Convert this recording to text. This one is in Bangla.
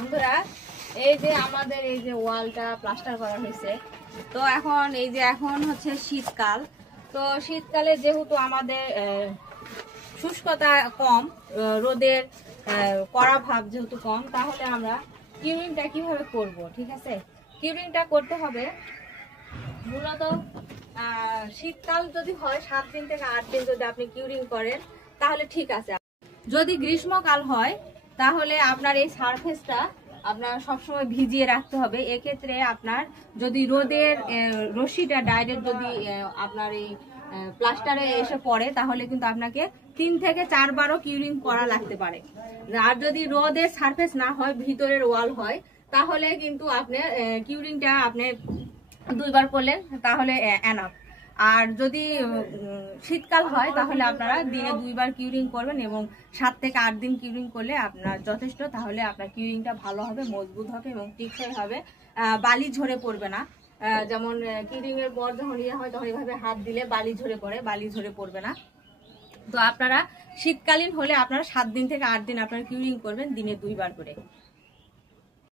বন্ধুরা, এই যে আমাদের এই যে ওয়ালটা প্লাস্টার করা হয়েছে, তো এখন হচ্ছে শীতকাল। তো শীতকালে যেহেতু আমাদের শুষ্কতা কম, রোদের কড়া ভাব যেহেতু কম, তাহলে আমরা কিউরিংটা কিভাবে করব? ঠিক আছে, কিউরিংটা করতে হবে মূলত শীতকাল যদি হয় 7 দিন থেকে 8 দিন যদি আপনি কিউরিং করেন তাহলে ঠিক আছে। যদি গ্রীষ্মকাল হয় তাহলে আপনার এই সারফেসটা আপনার সবসময় ভিজিয়ে রাখতে হবে। এক্ষেত্রে আপনার যদি রোদের রশ্মিটা ডাইরেক্ট যদি আপনার এই প্লাস্টারে এসে পড়ে তাহলে কিন্তু আপনাকে 3 থেকে 4 বারও কিউরিং করা লাগতে পারে। আর যদি রোদের সারফেস না হয়, ভিতরের ওয়াল হয়, তাহলে কিন্তু আপনি কিউরিংটা আপনি 2 বার করলেন তাহলে এনাফ। আর যদি শীতকাল হয় তাহলে আপনারা দিনে 2 বার কিউরিং করবেন এবং 7 থেকে 8 দিন কিউরিং করলে আপনার যথেষ্ট। তাহলে আপনার কিউরিংটা ভালো হবে, মজবুত হবে এবং টিকসই হবে, বালি ঝরে পড়বে না। যেমন কিউরিং এর পর যখন হয় তখন এইভাবে হাত দিলে বালি ঝরে পড়ে, বালি ঝরে পড়বে না। তো আপনারা শীতকালীন হলে আপনারা 7 দিন থেকে 8 দিন আপনারা কিউরিং করবেন দিনে 2 বার করে।